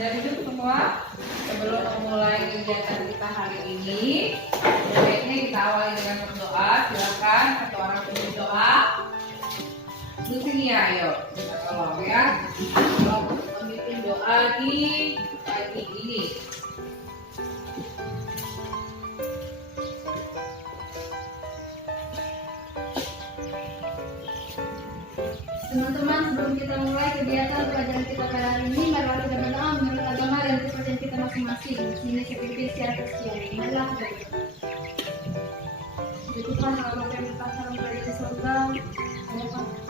Sudah duduk semua? Sebelum memulai kegiatan kita hari ini, baiknya kita awali dengan berdoa. Silakan satu orang pimpin doa. Di sini ya, ayo kita tolong ya. Memimpin doa di pagi ini. Teman-teman, sebelum kita mulai kegiatan pelajaran kita pada hari ini, marilah kita berdoa menurut agama dan kepercayaan kita masing-masing. Sini seperti siapa sekian. Marilah kita berdoa. Ya Tuhan, Allah yang berkata berada di surga,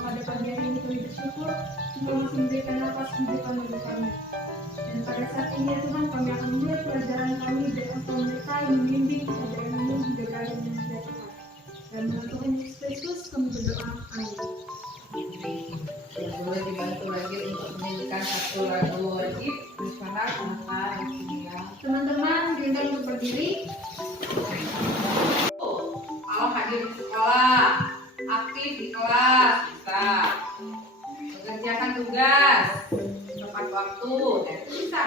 pada pagi hari ini kami bersyukur, Engkau masih memberikan nafas kehidupan bagi kami. Dan pada saat ini ya Tuhan, kami akan mulai pelajaran kami dan Engkau menyertai membimbing pelajaran ini hingga berakhir dengan ya Tuhan. Dan dalam Tuhan Yesus Kristus kami berdoa. Amin. Ya, boleh dibantu lagi untuk menyanyikan satu lagu wajib bersama dengan di sini ya. Teman-teman, diundang untuk berdiri. Kalau hadir di sekolah, aktif di kelas, bisa mengerjakan tugas tepat waktu dan bisa.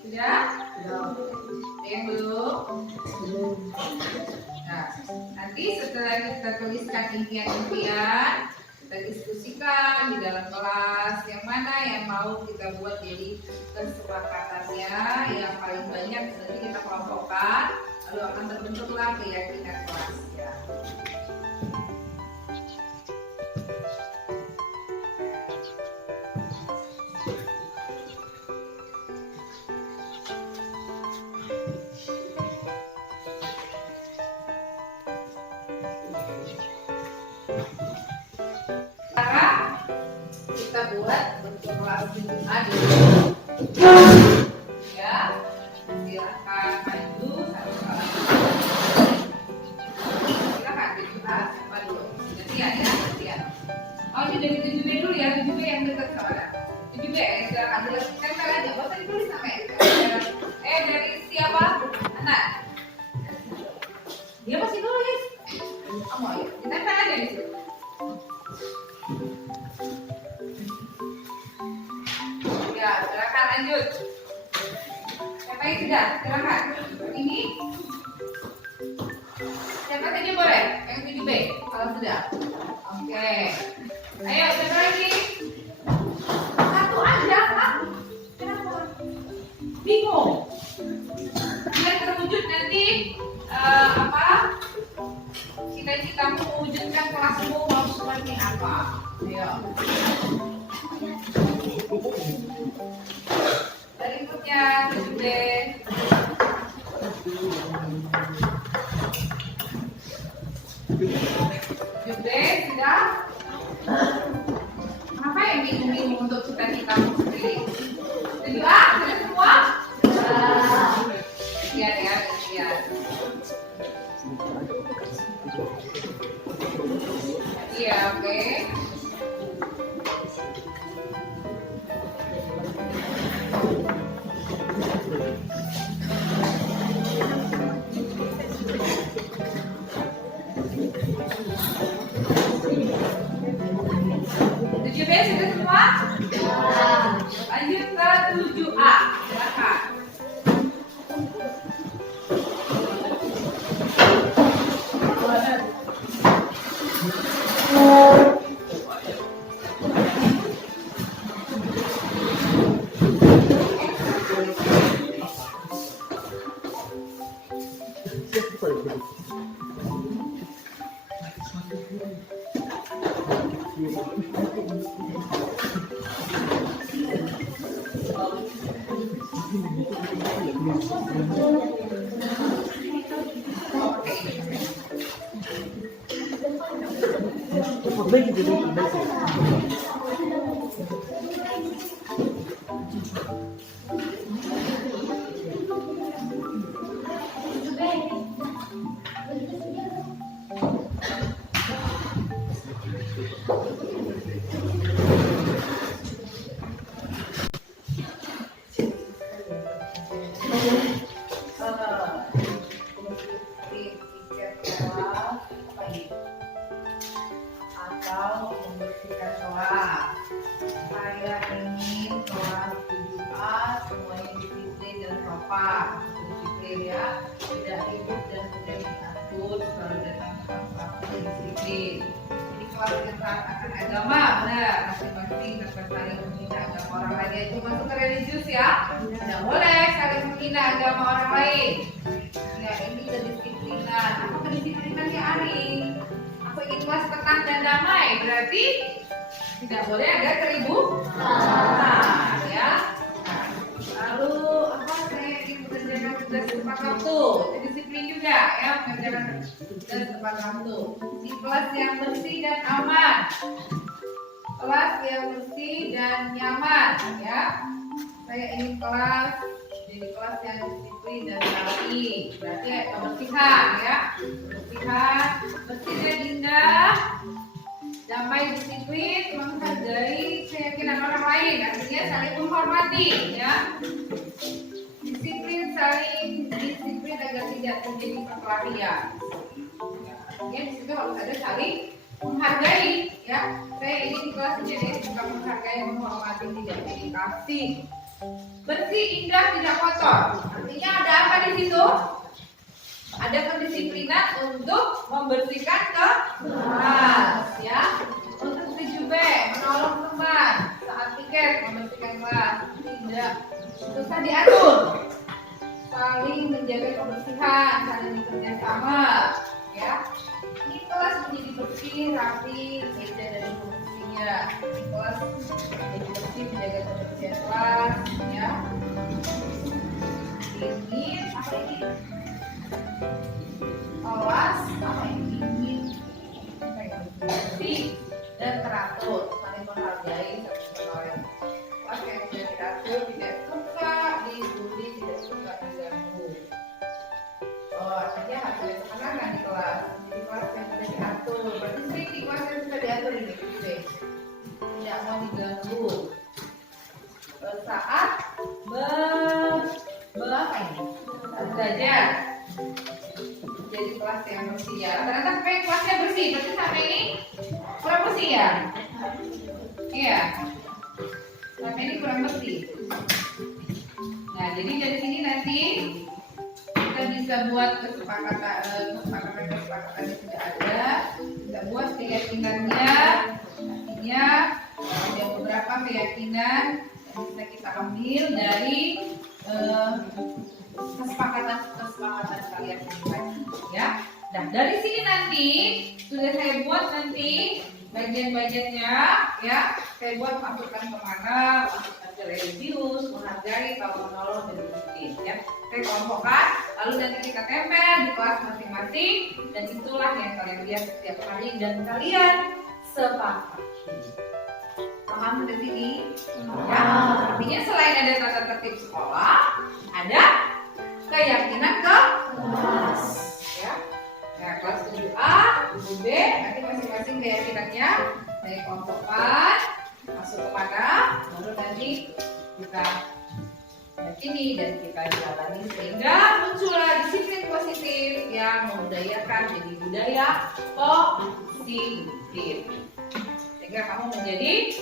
Sudah? Yang belum? Nah, nanti setelah kita tuliskan impian-impian, kita diskusikan di dalam kelas yang mana yang mau kita buat jadi kesepakatannya yang paling banyak. Nanti kita kelompokkan, lalu akan terbentuklah keyakinan kelas ya. Kita buat bentuk kelas A dulu ya, silakan maju satu kelas. Silakan tujuh A siapa dulu? Gantian ya, gantian. Oh ini dari 7B dulu ya, 7B yang dekat sama 7B silakan jelaskan aja, gak usah ditulis namanya. Dari siapa? Anak. Dia masih nulis. Kamu ayo, ditempel aja di situ. Ya, silakan lanjut. Siapa yang sudah? Silakan. Ini. Siapa saja boleh? Yang 7B. Kalau sudah. Oke. Ayo, siapa lagi? Satu aja, Kak. Kenapa? Bingung. Biar terwujud nanti cita-citamu mewujudkan kelasmu mau seperti apa? Ayo. Berikutnya 7B. 7B sudah? Kenapa yang bingung-bingung untuk cita-citamu sendiri? 7A sudah semua? Lihat ya, lihat. Iya, oke. Tujuh B sudah semua? Lanjut ke 7A. Silakan. atau membersihkan kelas. Saya ingin kelas 7A semuanya disiplin dan sopan. Disiplin ya, tidak ribut dan mudah diatur, selalu datang tepat waktu dan disiplin. Jadi kelas yang taat akan agama, benar, masing-masing dapat saling menghina agama orang lain. Itu masuk ke religius ya, tidak boleh saling menghina agama orang lain. Ya, ini kedisiplinan. Apa kedisiplinannya Ari? Aku ingin kelas tenang dan damai, berarti tidak boleh ada keributan, ya. Nah, lalu apa? Saya ingin mengerjakan tugas tepat waktu. Disiplin juga, ya, mengerjakan tugas tepat waktu. Di kelas yang bersih dan aman, kelas yang bersih dan nyaman, ya. Saya ingin kelas jadi kelas yang disiplin dan rapi. Berarti kebersihan, ya. Kebersihan, bersih dan indah. Damai, disiplin, menghargai keyakinan orang lain, artinya saling menghormati, ya. Disiplin, saling disiplin agar tidak terjadi perkelahian. Ya, artinya di situ harus ada saling menghargai, ya. Saya ini di kelas jadi suka menghargai, menghormati, tidak jadi kasih. Bersih, indah, tidak kotor. Artinya ada apa di situ? Ada kedisiplinan untuk membersihkan kelas, ya. Untuk 7B, menolong teman saat tiket, membersihkan kelas, tidak susah diatur, saling menjaga kebersihan, saling bekerja sama, ya. Ini kelas menjadi bersih, rapi, meja dan kursinya. Ini kelas menjadi bersih, menjaga kebersihan kelas, ya. Ini apa ini? Kelas apa ini? Ingin bersih dan teratur, saling menghargai satu sama lain. Kelas yang sudah teratur, tidak suka dibully, tidak suka diganggu. Oh, artinya harus ada ketenangan di kelas. Jadi kelas yang sudah diatur, berarti sering di kelas yang sudah diatur ini, tidak mau diganggu. Saat apa ini? Belajar. Jadi kelas yang bersih, ya. Ternyata sampai kelasnya bersih, berarti sampai ini kurang bersih, ya. Iya. Sampai ini kurang bersih. Nah, jadi dari sini nanti kita bisa buat kesepakatan yang sudah ada. Kita buat keyakinannya. Artinya ada beberapa keyakinan yang bisa kita ambil dari kesepakatan kalian pribadi, ya. Nah, dari sini nanti sudah saya buat nanti bagian-bagiannya, ya. Saya buat masukkan kemana, masukkan ke religius, menghargai, kalau menolong dan disiplin, ya. Saya kelompokkan, lalu nanti kita tempel di kelas masing-masing, dan itulah yang kalian lihat setiap hari dan kalian sepakati. Paham dari sini? Ya. Artinya selain ada tata tertib sekolah, ada keyakinan kelas, ya. Nah, kelas 7A, 7B, nanti masing-masing keyakinannya saya kelompokkan, masuk kepada, baru nanti kita yakini dan kita jalani sehingga muncullah disiplin positif yang membudayakan jadi budaya positif. Sehingga kamu menjadi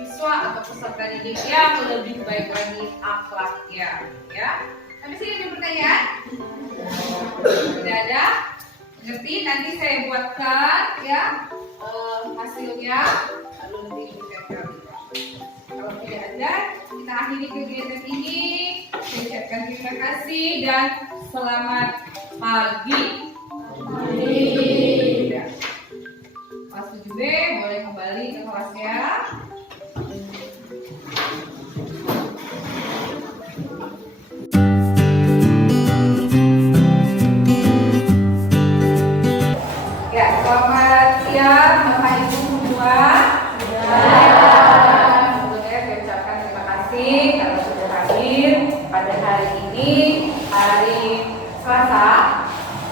siswa atau peserta didik yang lebih baik lagi akhlaknya, ya. Sampai sini ada pertanyaan? Tidak ada? Ngerti? Nanti saya buatkan, ya, hasilnya, lalu nanti diberikan kita. Kalau tidak ada, kita akhiri kegiatan ini. Saya ucapkan terima kasih dan selamat pagi. Ya. Kelas 7B boleh kembali ke kelasnya. Selamat siang Bapak Ibu semua. Sebelumnya saya ucapkan terima kasih karena sudah hadir pada hari ini, hari Selasa,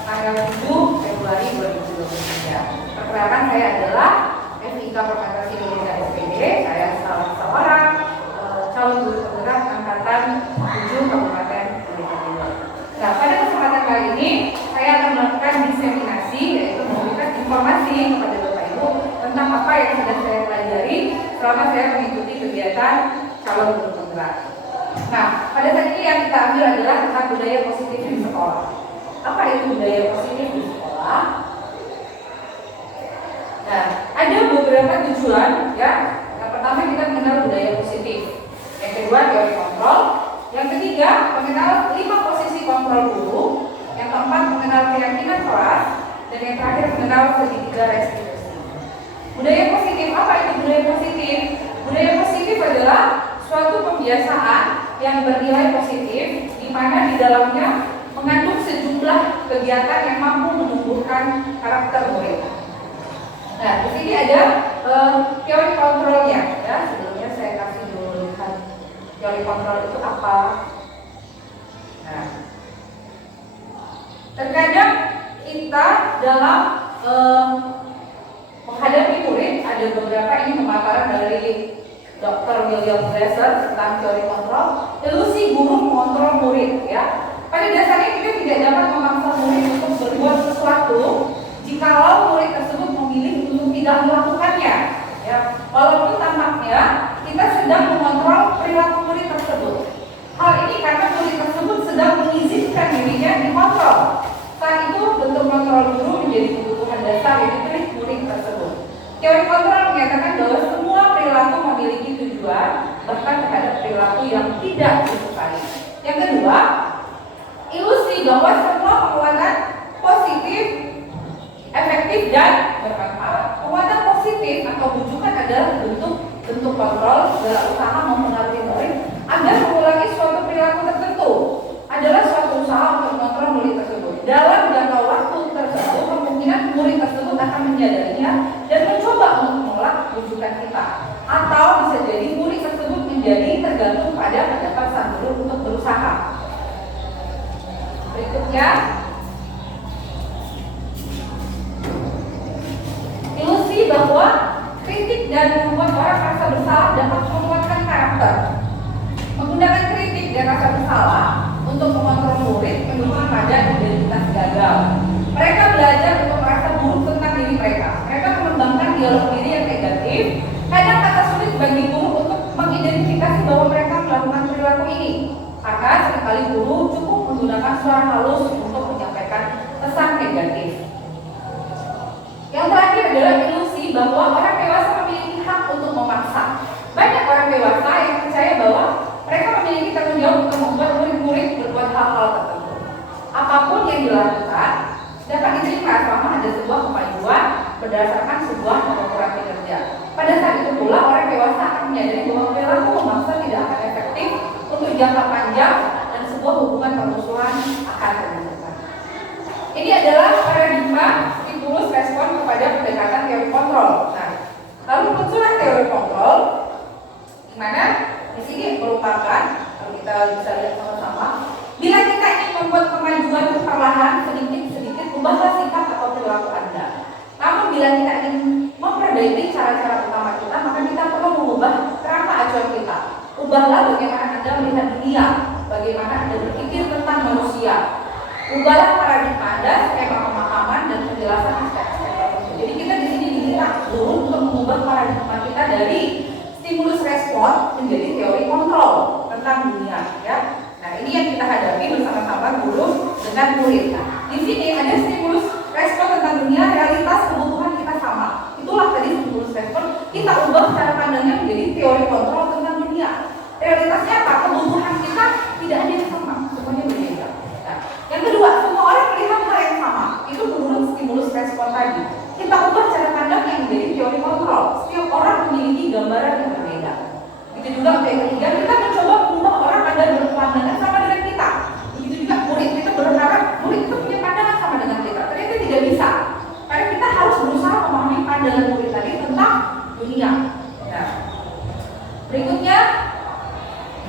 tanggal 7 Februari 2023. Perkenalkan, saya adalah FIK Permentasi Indonesia SPD. Saya salah seorang calon guru penggerak angkatan 7 Kabupaten Indonesia Timur. Nah, pada kesempatan kali ini saya akan melakukan diseminasi, yaitu memberikan informasi kepada Bapak Ibu tentang apa yang sudah saya pelajari selama saya mengikuti kegiatan calon guru penggerak. Nah, pada saat ini yang kita ambil adalah tentang budaya positif di sekolah. Apa itu budaya positif di sekolah? Nah, ada beberapa tujuan ya. Yang pertama kita mengenal budaya positif. Yang kedua teori kontrol. Yang ketiga mengenal 5 posisi kontrol guru. Yang keempat mengenal keyakinan kelas. Dan yang terakhir mengenal segitiga restitusi. Budaya positif, apa itu budaya positif? Budaya positif adalah suatu kebiasaan yang bernilai positif, di mana di dalamnya mengandung sejumlah kegiatan yang mampu menumbuhkan karakter murid. Nah, di sini ada teori kontrolnya. Ya, sebelumnya saya kasih dulu lihat teori kontrol itu apa. Nah, terkadang kita dalam menghadapi murid ada beberapa ini pemaparan dari Dr. William Glasser tentang teori kontrol. Ilusi guru mengontrol murid ya. Pada dasarnya kita tidak dapat memaksa murid untuk berbuat sesuatu jikalau murid tersebut memilih untuk tidak melakukannya. Ya, walaupun tampaknya kita sedang mengontrol perilaku murid tersebut. Hal ini karena murid tersebut sedang mengizinkan dirinya dikontrol. Saat itu bentuk kontrol guru menjadi kebutuhan dasar yang dipilih murid tersebut. Teori kontrol menyatakan bahwa semua perilaku memiliki tujuan, bahkan terhadap perilaku yang tidak disukai. Yang kedua, ilusi bahwa semua penguatan positif, efektif dan bermanfaat. Penguatan positif atau bujukan adalah bentuk kontrol dalam usaha mempengaruhi murid agar mengulangi suatu perilaku tertentu. Adalah suatu usaha untuk mengontrol murid tersebut. Dalam jangka waktu tersebut, kemungkinan murid tersebut akan menyadarinya dan mencoba untuk menolak bujukan kita. Atau bisa jadi murid tersebut menjadi tergantung pada pendapat sang guru untuk berusaha. Berikutnya, ilusi bahwa kritik dan membuat orang merasa bersalah dapat menguatkan karakter. Menggunakan kritik dan rasa bersalah untuk mengontrol murid menuju pada identitas gagal. Mereka belajar untuk merasa buruk tentang diri mereka. Mereka mengembangkan dialog diri yang negatif. Kadang kata sulit bagi guru untuk mengidentifikasi bahwa mereka melakukan perilaku ini. Maka seringkali guru cukup menggunakan suara halus untuk menyampaikan pesan negatif. Yang terakhir adalah ilusi bahwa orang dewasa memiliki hak untuk memaksa. Banyak orang dewasa yang percaya bahwa mereka memiliki tanggung jawab untuk membuat murid-murid berbuat hal-hal tertentu. Apapun yang dilakukan dapat diterima selama ada sebuah kemajuan berdasarkan sebuah pengukuran kinerja. Pada saat itu pula orang dewasa akan menyadari bahwa perilaku memaksa tidak akan efektif untuk jangka panjang dan sebuah hubungan permusuhan akan terbentuk. Ini adalah paradigma stimulus respon kepada pendekatan teori kontrol. Nah, lalu muncullah teori kontrol, di mana di sini merupakan, kalau kita bisa lihat sama-sama, bila kita ingin membuat kemajuan perlahan sedikit-sedikit, ubahlah sikap atau perilaku Anda. Namun bila kita ingin memperbaiki cara-cara utama kita, maka kita perlu mengubah kerangka acuan kita. Ubahlah bagaimana Anda melihat dunia, bagaimana Anda berpikir tentang manusia. Ubahlah paradigma Anda, skema pemahaman dan penjelasan aspek-aspek tertentu. Jadi kita di sini diminta dulu untuk mengubah paradigma kita dari stimulus respon menjadi teori kontrol tentang dunia, ya. Nah, ini yang kita hadapi bersama-sama guru dengan murid. Nah, di sini ada stimulus respon tentang dunia, realitas kebutuhan kita sama. Itulah tadi stimulus respon. Kita ubah cara pandangnya menjadi teori kontrol tentang dunia. Realitasnya apa? Kebutuhan kita tidak ada yang sama, semuanya berbeda. Nah, yang kedua, semua orang melihat hal yang sama. Itu menurut stimulus respon tadi. Kita ubah cara pandang yang menjadi teori kontrol. Setiap orang memiliki gambaran yang berbeda. Begitu juga yang ketiga, kita mencoba mengubah orang agar berpandangan sama dengan kita. Begitu juga murid, kita berharap murid itu punya pandangan sama dengan kita. Ternyata tidak bisa. Karena kita harus berusaha memahami pandangan murid tadi tentang dunia. Nah, berikutnya,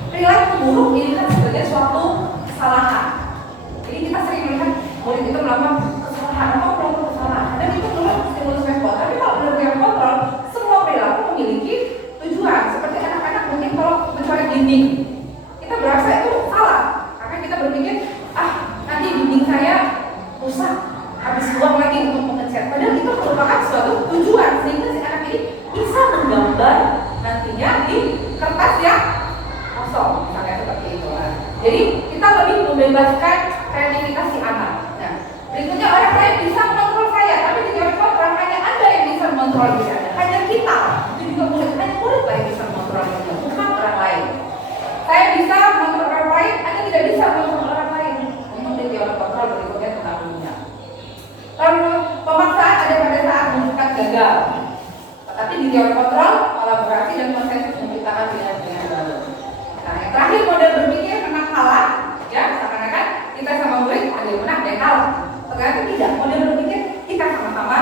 perilaku buruk dilihat sebagai suatu kesalahan. Jadi kita sering melihat murid itu melakukan kesalahan, melakukan kesalahan. Dan itu menurut stimulus respon. Tapi kalau menurut teori kontrol, semua perilaku memiliki tujuan. Seperti anak-anak mungkin kalau mencoret dinding, kita berasa itu salah. Karena kita berpikir, nanti dinding saya rusak, habis uang lagi untuk mengecat. Padahal itu merupakan suatu tujuan, sehingga si anak ini gambar nantinya di kertas yang kosong, misalnya seperti itu. Nah, jadi kita lebih membebaskan kreativitas si anak. Nah, berikutnya orang lain bisa mengontrol saya, tapi di teori kontrol hanya Anda yang bisa mengontrol diri Anda, hanya kita. Itu juga murid, hanya murid lah yang bisa mengontrol dirinya, bukan orang lain. Saya bisa mengontrol orang lain, Anda tidak bisa mengontrol orang lain. Untuk di teori kontrol berikutnya tentang dunia. Lalu pemaksaan ada pada saat menunjukkan gagal. Tapi di teori kontrol, kolaborasi dan konsensus menciptakan pilihan yang baru. Nah, yang terakhir model berpikir menang kalah, ya seakan-akan kita sama murid ada yang menang, ada yang kalah. Ternyata tidak, model berpikir kita sama-sama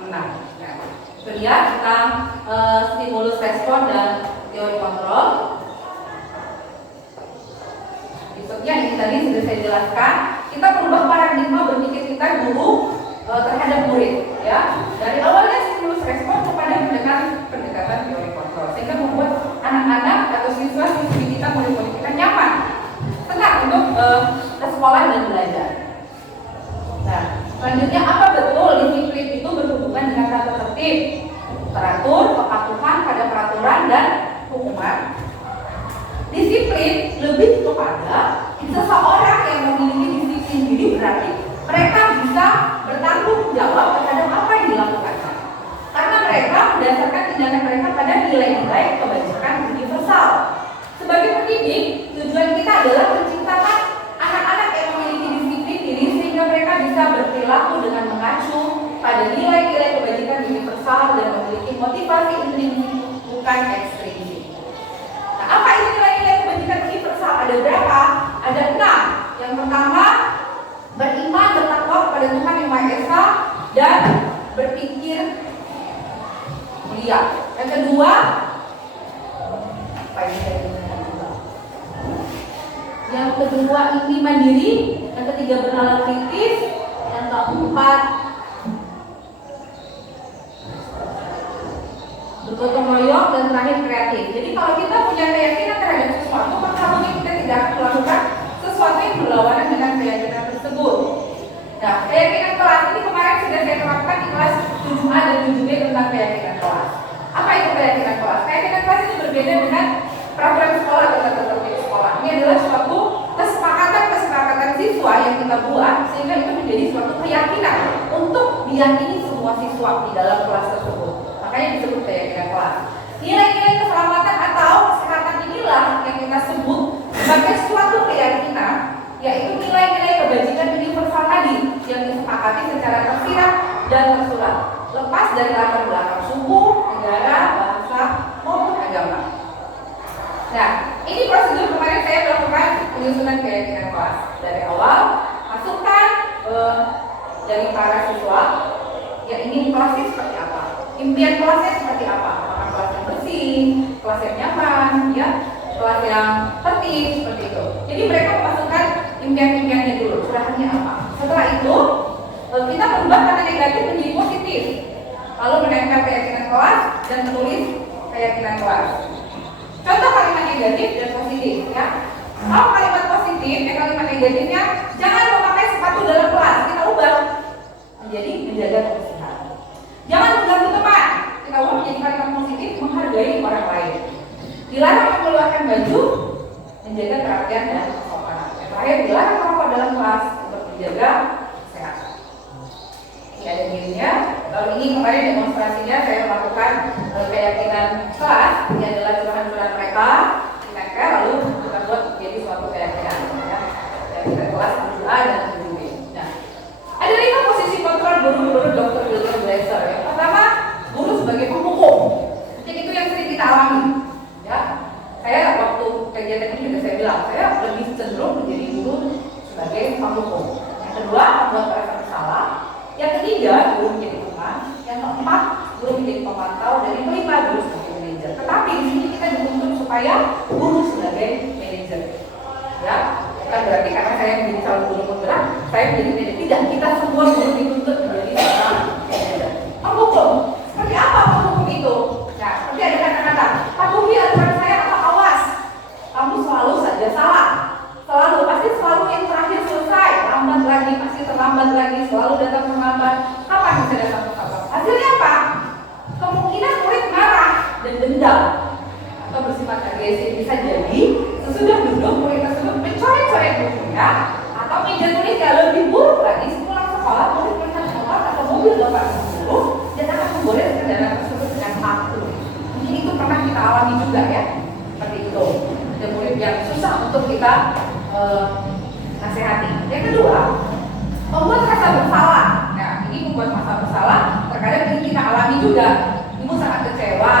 menang. Nah, itu dia tentang stimulus respon dan teori kontrol. Berikutnya ini tadi sudah saya jelaskan, kita merubah paradigma berpikir kita dulu terhadap murid, ya dari awalnya stimulus respon kepada pendekatan teori kontrol, sehingga membuat anak-anak atau siswa-siswi kita, murid-murid kita nyaman, tenang untuk ke sekolah dan belajar. Nah, selanjutnya apa betul disiplin itu berhubungan dengan tata tertib, teratur, kepatuhan pada peraturan dan hukuman? Disiplin lebih kepada seseorang yang memiliki disiplin diri, berarti mereka bisa bertanggung jawab terhadap apa yang dilakukannya. Karena mereka mendasarkan tindakan mereka pada nilai-nilai kebajikan universal. Sebagai pendidik, tujuan kita adalah menciptakan anak-anak yang memiliki disiplin diri sehingga mereka bisa berperilaku dengan mengacu pada nilai-nilai kebajikan universal dan memiliki motivasi intrinsik bukan ekstrinsik. Nah, apa itu nilai-nilai kebajikan universal? Ada berapa? Ada 6. Yang pertama, beriman, bertakwa kepada Tuhan Yang Maha Esa dan berpikir mulia. Yang kedua, ini mandiri. Yang ketiga, bernalar kritis. Yang keempat, bergotong royong, dan terakhir kreatif. Jadi kalau kita punya keyakinan terhadap sesuatu, maka mungkin kita tidak akan melakukan sesuatu yang berlawanan dengan keyakinan tersebut. Nah, keyakinan kelas ini kemarin sudah saya terapkan di kelas 7A dan 7B tentang keyakinan kelas. Apa itu keyakinan kelas? Keyakinan kelas ini berbeda dengan peraturan sekolah atau tata tertib sekolah. Ini adalah suatu kesepakatan siswa yang kita buat sehingga itu menjadi suatu keyakinan untuk diyakini semua siswa di dalam kelas tersebut. Makanya disebut keyakinan kelas. Nilai-nilai keselamatan atau kesehatan inilah yang kita sebut sebagai suatu keyakinan, yaitu nilai-nilai kebajikan universal tadi yang disepakati secara tersirat dan tersurat, lepas dari latar belakang suku, negara, bahasa, maupun agama. Nah, ini prosedur kemarin saya melakukan penyusunan keyakinan kelas. Dari awal, masukkan dari para siswa yang ingin kelasnya seperti apa, impian kelasnya seperti apa, apakah kelas yang bersih, kelas yang nyaman, ya, kelas yang tertib, seperti itu. Jadi mereka memasukkan impian-impiannya dulu, curahannya apa. Setelah itu, kita merubah kata negatif menjadi positif, lalu menempel keyakinan kelas dan menulis keyakinan kelas. Contoh kalimat negatif dan positif, ya. Kalau kalimat positif, kalimat negatifnya jangan memakai sepatu dalam kelas, kita ubah menjadi menjaga kebersihan. Jangan mengganggu teman, kita ubah menjadi kalimat positif, menghargai orang lain. Dilarang mengeluarkan baju, menjaga kerapian dan kesopanan. Yang terakhir, dilarang merokok dalam kelas untuk menjaga kesehatan. Ini ada dirinya. Lalu ini kemarin demonstrasinya saya lakukan keyakinan kelas. Ini adalah curahan-curahan mereka. Kita lalu kita buat menjadi suatu keyakinan. Ya. Keyakinan kelas 7A dan 7B. Nah, ada 5 posisi kontrol guru menurut Dr. William Glasser. Yang pertama, guru sebagai penghukum. Jadi itu yang sering kita alami. Ya, saya waktu kegiatan ini juga saya bilang, saya lebih cenderung menjadi guru sebagai penghukum. Yang kedua, membuat mereka bersalah. Yang ketiga, guru menjadi teman. Yang keempat, guru menjadi pemantau. Dan yang kelima, guru sebagai manajer. Tetapi di sini kita dituntut supaya guru sebagai manajer. Ya, bukan berarti karena saya menjadi calon guru penggerak, saya menjadi manajer. Tidak, kita semua guru dituntut menjadi seorang manajer. Penghukum, seperti apa penghukum itu? Nah, seperti ada kata-kata, patuhi aturan saya atau awas. Kamu selalu saja salah. Pasti selalu yang terakhir selesai. Lambat lagi, pasti terlambat lagi. Selalu datang terlambat. Kapan bisa datang terlambat? Hasilnya apa? Kemungkinan murid marah. dan dendam atau bersifat agresif. Bisa jadi sesudah duduk murid tersebut mencoret-coret bukunya atau meja tulisnya. Lebih buruk lagi, sepulang sekolah murid melihat motor atau mobil bapak guru dan akan menggores kendaraan tersebut dengan paku. Mungkin itu pernah kita alami juga ya, seperti itu. Ada murid yang susah untuk kita nasihati. Yang kedua, membuat rasa bersalah. Nah, ini membuat rasa bersalah terkadang ini kita alami juga. Ibu sangat kecewa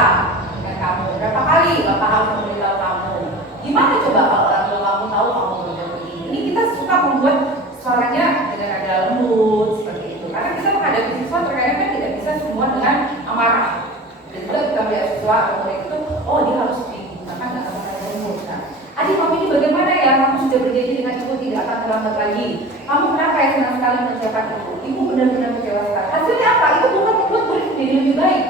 dengan kamu. Berapa kali bapak harus memberitahu kamu? Gimana coba kalau orang tua kamu tahu kamu bekerja begini? Ini kita suka membuat suaranya dengan nada lembut seperti itu. Karena kita menghadapi siswa terkadang kan tidak bisa semua dengan amarah. Dan juga kita melihat siswa atau murid itu, oh dia harus digunakan dengan nada lembut. Nah, adik kamu ini bagaimana ya? Kamu sudah berjanji dengan ibu tidak akan terlambat lagi. Kamu kenapa ya senang sekali mengucapkan ibu? Ibu benar-benar kecewa sekali. Hasilnya apa? Itu bukan membuat murid menjadi lebih baik.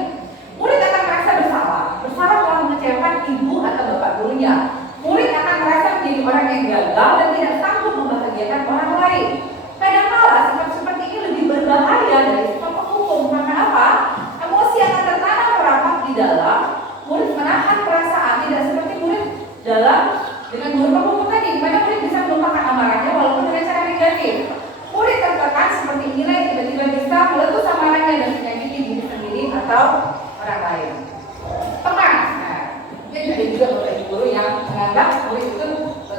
Murid akan merasa bersalah telah mengecewakan ibu atau bapak gurunya. Murid akan merasa menjadi orang yang gagal dan tidak sanggup membahagiakan orang lain. Kadang-kala sifat seperti ini lebih berbahaya dari sifat penghukum. Karena apa? Emosi akan tertanam rapat di dalam. Murid menahan perasaan, tidak seperti murid dalam dengan guru penghukum tadi, di mana murid bisa melupakan amarahnya walaupun dengan cara negatif. Murid tertekan seperti inilah yang tiba-tiba bisa meletus amarahnya dan menyakiti diri sendiri atau orang lain. Teman, nah, mungkin ada juga beberapa guru yang menganggap murid itu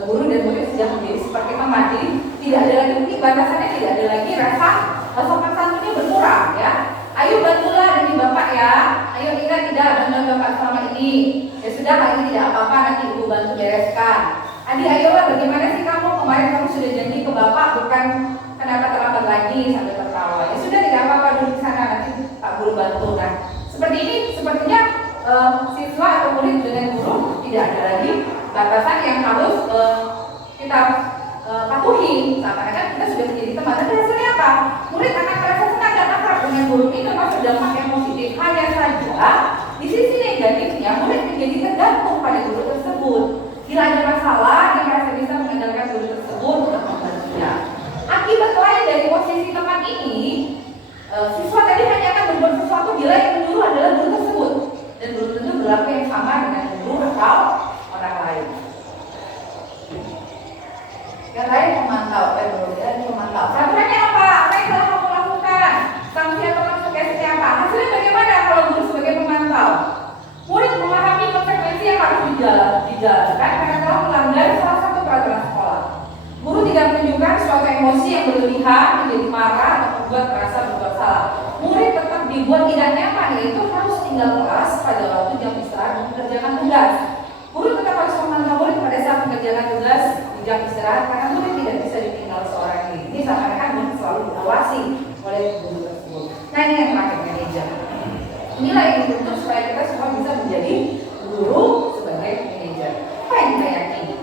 guru dan murid sudah menjadi seperti teman. Jadi tidak ada lagi mungkin batasannya, tidak ada lagi rasa sopan santunnya berkurang ya. Ayo bantulah demi bapak ya. Ayo ingat tidak bantuan bapak selama ini. Ya sudah, hari ini tidak apa-apa, nanti ibu bantu bereskan. Adik, ayolah, bagaimana sih kamu? Kemarin kamu sudah janji ke bapak, bukan kenapa terlambat lagi sampai tertawa. Ya sudah, tidak apa-apa, duduk di sana, nanti pak guru bantu. Nah, seperti ini, sepertinya siswa atau murid dengan guru tidak ada lagi batasan yang harus kita patuhi. Seakan-akan kita sudah menjadi teman. Tapi hasilnya apa? Murid akan merasa senang dan akrab dengan guru. Ini termasuk dampak yang positif. Hanya saja di sisi negatifnya murid menjadi tergantung pada guru tersebut. Bila ada masalah, dia merasa bisa mengandalkan guru tersebut untuk membantunya. Akibat lain dari posisi teman ini, siswa tadi hanya akan berbuat sesuatu bila yang menyuruh adalah guru tersebut, dan belum tentu berlaku yang sama dengan guru atau orang lain. Yang lain memantau, memantau. Caranya apa? Apa yang telah kamu lakukan? Sanksi atau konsekuensinya apa? Hasilnya bagaimana kalau guru sebagai pemantau? Murid memahami konsekuensi yang harus dijalankan karena telah melanggar salah satu peraturan sekolah. Guru tidak menunjukkan suatu emosi yang berlebihan, menjadi marah atau membuat merasa berbuat salah. Murid tetap dibuat tidak nyaman, yaitu harus tinggal kelas pada waktu jam istirahat dan mengerjakan tugas. Guru tetap harus memantau murid pada saat mengerjakan tugas di jam istirahat karena murid tidak bisa ditinggal seorang diri. Ini seakan-akan murid selalu diawasi oleh guru tersebut. Nah, ini yang terakhir, manajer. Inilah yang dituntut supaya kita semua bisa menjadi guru sebagai manajer. Apa yang kita yakini?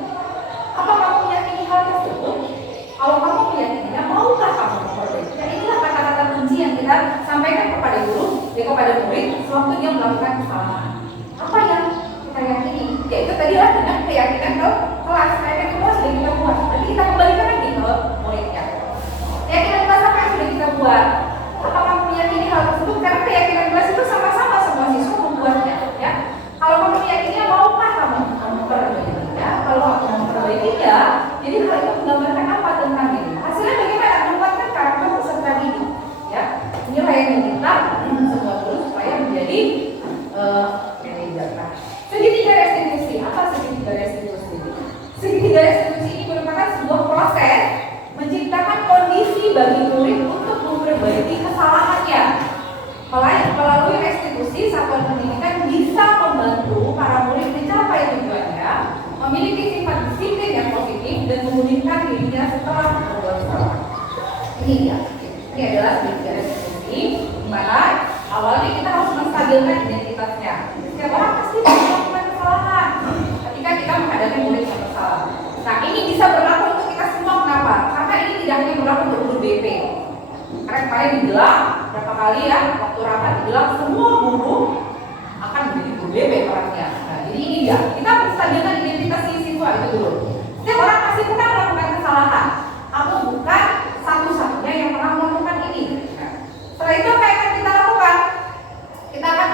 Apa kamu meyakini hal tersebut? Kalau kamu meyakininya, maukah kamu memperbaiki? Dan inilah kata-kata kunci yang kita sampaikan kepada guru dan kepada murid sewaktu dia melakukan kesalahan. Apa yang kita yakini? Yaitu tadilah dengan keyakinan ke kelas. Keyakinan kelas sudah kita buat. Nanti kita kembalikan lagi ke muridnya. Keyakinan kelas apa yang sudah kita buat? Apa kamu meyakini hal tersebut? Karena keyakinan kelas itu sama-sama semua siswa membuatnya. Ya. Kalau kamu meyakininya, maukah kamu memperbaikinya? Kalau kamu memperbaikinya, jadi hal itu menggambarkan apa tentang diri? Hasilnya bagaimana? Menguatkan karakter peserta didik. Ya. Inilah yang diminta semua guru supaya menjadi manajer. Nah, segitiga restitusi. Apa segitiga restitusi? Segitiga restitusi ini merupakan sebuah proses menciptakan kondisi bagi murid untuk memperbaiki kesalahannya. Melalui restitusi, satuan pendidikan bisa membantu para murid mencapai tujuannya, memiliki sifat disiplin yang positif dan memulihkan dirinya setelah berbuat salah. Ini ya. Ini adalah segitiga restitusi, di mana awalnya kita harus menstabilkan identitasnya. Setiap orang pasti melakukan kesalahan ketika kita menghadapi murid yang bersalah. Nah, ini bisa berlaku untuk kita semua. Kenapa? Karena ini tidak hanya berlaku untuk guru BP. Karena kemarin dibilang berapa kali ya waktu rapat dibilang semua guru akan menjadi guru BP perannya. Nah, jadi ini dia. Kita menstabilkan identitas siswa itu dulu. Setiap orang pasti pernah melakukan kesalahan. Kamu bukan satu-satunya yang pernah melakukan ini. Nah, setelah itu apa yang akan kita lakukan? Kita akan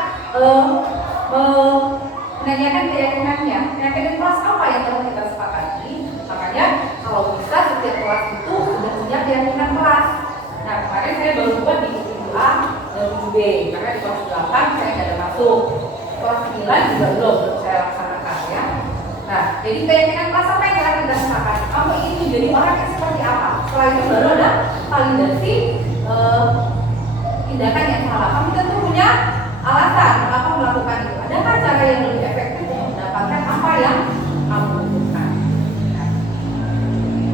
karena di kelas 8 saya nggak ada masuk, kelas 9 juga belum saya laksanakan ya. Nah, jadi keyakinan kelas apa yang akan kita rasakan? Kamu ingin menjadi orang yang seperti apa? Setelah itu baru ada validasi tindakan yang salah. Kamu tentu punya alasan mengapa melakukan itu. Adakah cara yang lebih efektif untuk mendapatkan apa yang kamu butuhkan? Nah,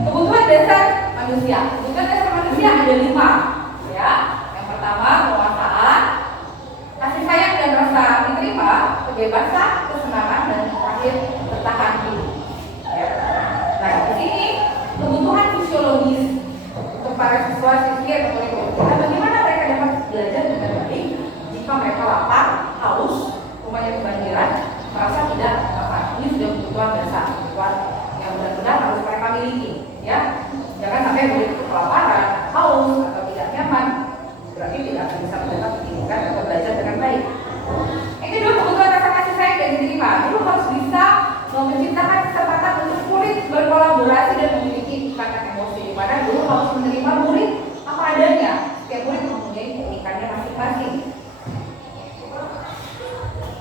kebutuhan dasar manusia. Kebutuhan dasar manusia ada 5, ya. Yang pertama penguasaan, kasih sayang dan rasa diterima, kebebasan, kesenangan, dan terakhir bertahan hidup. Ya. Nah, di sini kebutuhan fisiologis untuk para siswa siswi atau murid-murid kita, bagaimana mereka dapat belajar dengan baik jika mereka lapar, haus, rumahnya kebanjiran, merasa tidak apa. Ini sudah kebutuhan dasar, kebutuhan yang benar-benar harus mereka miliki, ya. Jangan sampai murid itu kelaparan, haus, atau tidak nyaman, berarti tidak akan bisa mendapat pendidikan atau belajar dengan baik. Yang kedua, kebutuhan rasa kasih sayang dan diterima. Itu harus bisa menciptakan kesempatan untuk murid berkolaborasi dan memiliki ikatan emosi, di mana guru harus menerima murid apa adanya. Setiap murid mempunyai keunikannya masing-masing.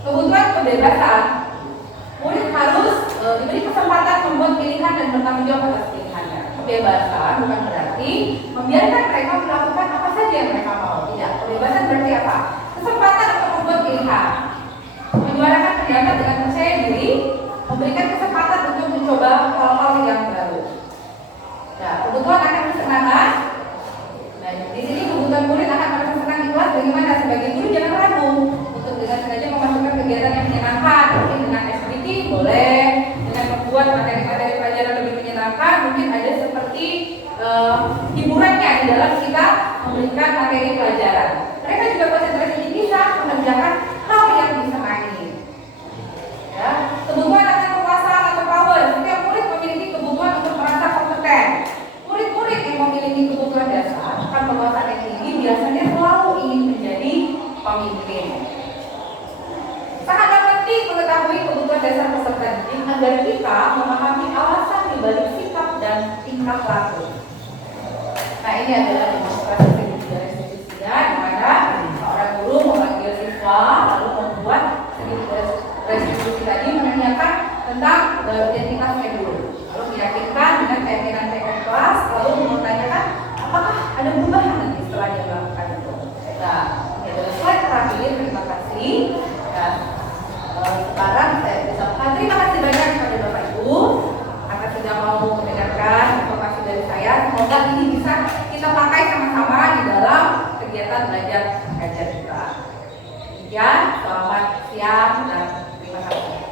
Kebutuhan kebebasan, murid harus diberi kesempatan membuat pilihan dan bertanggung jawab atas pilihannya. Kebebasan bukan berarti membiarkan mereka melakukan apa saja yang mereka mau. Tidak. Kebebasan berarti apa? Kesempatan untuk membuat pilihan, menyuarakan pendapat dengan percaya diri, memberikan kesempatan untuk mencoba hal-hal yang baru. Nah, kebutuhan akan kesenangan. Nah, di sini kebutuhan murid akan merasa senang di kelas. Bagaimana? Sebagai guru jangan ragu untuk dengan sengaja memasukkan kegiatan yang menyenangkan. Mungkin dengan activity boleh, dengan membuat materi-materi pelajaran lebih menyenangkan. Mungkin ada seperti hiburannya di dalam kita memberikan materi pelajaran. Mereka juga konsentrasi bisa mengerjakan hal yang disenangi. Ya, kebutuhan akan kekuasaan atau power. Setiap murid memiliki kebutuhan untuk merasa kompeten. Murid-murid yang memiliki kebutuhan dasar akan kekuasaan yang tinggi biasanya selalu ingin menjadi pemimpin. Sangat penting mengetahui kebutuhan dasar peserta didik agar kita memahami alasan dibalik sikap dan tingkah laku. Nah, ini adalah demonstrasi segitiga restitusinya, di mana seorang guru memanggil siswa lalu membuat segitiga restitusi tadi menanyakan tentang identitasnya dulu, lalu meyakinkan dengan keyakinan kelas, lalu menanyakan apakah ada perubahan nanti setelah dia melakukan itu. Nah, ini adalah slide terakhir. Terima kasih. Dan sekarang saya bisa terima kasih banyak kepada Bapak Ibu karena sudah mau mendengarkan informasi dari saya. Semoga ini bisa kita pakai sama-sama di dalam kegiatan belajar mengajar kita. Ya, selamat siang dan terima kasih.